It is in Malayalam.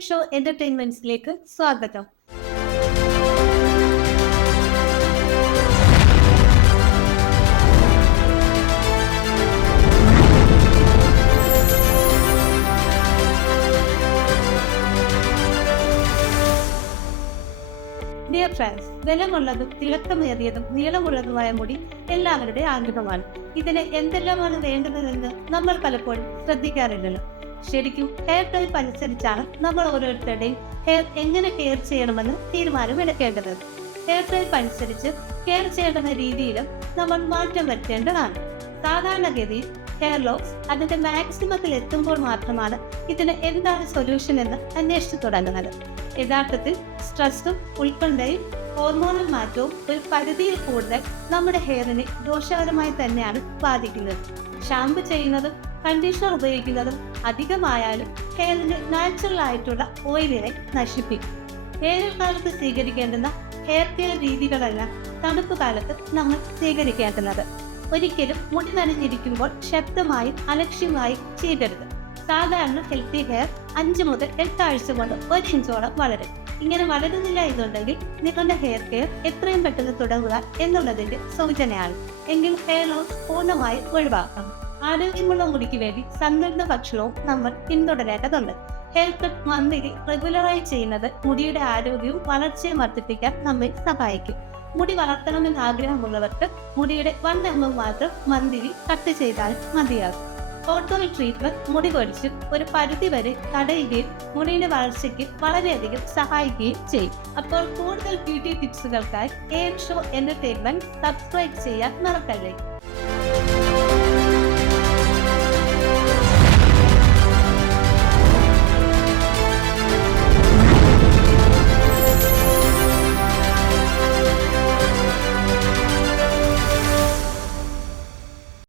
ഷോ എന്റർടൈൻമെന്റ്സിലേക്ക് സ്വാഗതം. ഡിയർ ഫ്രണ്ട്സ് ബലമുള്ളതും തിളക്കമേറിയതും നീളമുള്ളതുമായ മുടി എല്ലാവരുടെ ആഗ്രഹമാണ്. ഇതിന് എന്തെല്ലാമാണ് വേണ്ടതെന്ന് നമ്മൾ പലപ്പോഴും ശ്രദ്ധിക്കാറില്ലല്ലോ ശരിക്കും ഹെയർ ടൈപ്പ് അനുസരിച്ചാണ് നമ്മൾ ഓരോരുത്തരുടെയും ഹെയർ എങ്ങനെ കെയർ ചെയ്യണമെന്ന് തീരുമാനമെടുക്കേണ്ടത് ഹെയർ ടൈപ്പ് അനുസരിച്ച് കെയർ ചെയ്യേണ്ടുന്ന രീതിയിലും നമ്മൾ മാറ്റം വരുത്തേണ്ടതാണ്. സാധാരണഗതിയിൽ ഹെയർ ലോസ് അതിന്റെ മാക്സിമത്തിൽ എത്തുമ്പോൾ മാത്രമാണ് ഇതിന് എന്താണ് സൊല്യൂഷൻ എന്ന് അന്വേഷിച്ചു തുടങ്ങുന്നത്. യഥാർത്ഥത്തിൽ സ്ട്രെസ്സും ഉത്കണ്ഠയും ഹോർമോണൽ മാറ്റവും ഒരു പരിധിയിൽ കൂടുതൽ നമ്മുടെ ഹെയറിനെ ദോഷകരമായി തന്നെയാണ് ബാധിക്കുന്നത്. ഷാമ്പു ചെയ്യുന്നതും കണ്ടീഷണർ ഉപയോഗിക്കുന്നതും അധികമായാലും ഹെയറിന് നാച്ചുറൽ ആയിട്ടുള്ള ഓയിലിനെ നശിപ്പിക്കും. വേനൽക്കാലത്ത് സ്വീകരിക്കേണ്ടുന്ന ഹെയർ കെയർ രീതികളെല്ലാം തണുപ്പ് കാലത്ത് നമ്മൾ സ്വീകരിക്കേണ്ടുന്നത്. ഒരിക്കലും മുടി നനഞ്ഞിരിക്കുമ്പോൾ ശബ്ദമായി അലക്ഷ്യമായി ചെയ്യരുത്. സാധാരണ ഹെൽത്തി ഹെയർ അഞ്ച് മുതൽ എട്ടാഴ്ച കൊണ്ട് ഒരു ഇഞ്ചോളം വളരും. ഇങ്ങനെ വളരുന്നില്ല എന്നുണ്ടെങ്കിൽ നിങ്ങളുടെ ഹെയർ കെയർ എത്രയും പെട്ടെന്ന് തുടങ്ങുക എന്നുള്ളതിന്റെ സൂചനയാണ്. എങ്കിൽ ഹെയർ ലോസ് പൂർണമായി ഒഴിവാക്കാം. ആരോഗ്യമുള്ള മുടിക്ക് വേണ്ടി സങ്കീർണ ഭക്ഷണവും നമ്മൾ പിന്തുടരേണ്ടതുണ്ട്. ഹെയർ കട്ട് മന്തിരി റെഗുലറായി ചെയ്യുന്നത് മുടിയുടെ ആരോഗ്യവും വളർച്ചയും വർദ്ധിപ്പിക്കാൻ നമ്മെ സഹായിക്കും. മുടി വളർത്തണമെന്ന് ആഗ്രഹമുള്ളവർക്ക് മുടിയുടെ വൺ എം എം മാത്രം മന്തിരി കട്ട് ചെയ്താൽ മതിയാകും. ഓട്ടോ ട്രീറ്റ്മെന്റ് മുടി കൊഴിച്ചും ഒരു പരിധി വരെ തടയുകയും മുടിയുടെ വളർച്ചയ്ക്ക് വളരെയധികം സഹായിക്കുകയും ചെയ്യും. അപ്പോൾ കൂടുതൽ ബ്യൂട്ടി ടിപ്സുകൾക്കായി എയർ ഷോ എന്റർടൈൻമെന്റ് സബ്സ്ക്രൈബ് ചെയ്യാൻ മറക്കല്ലേ?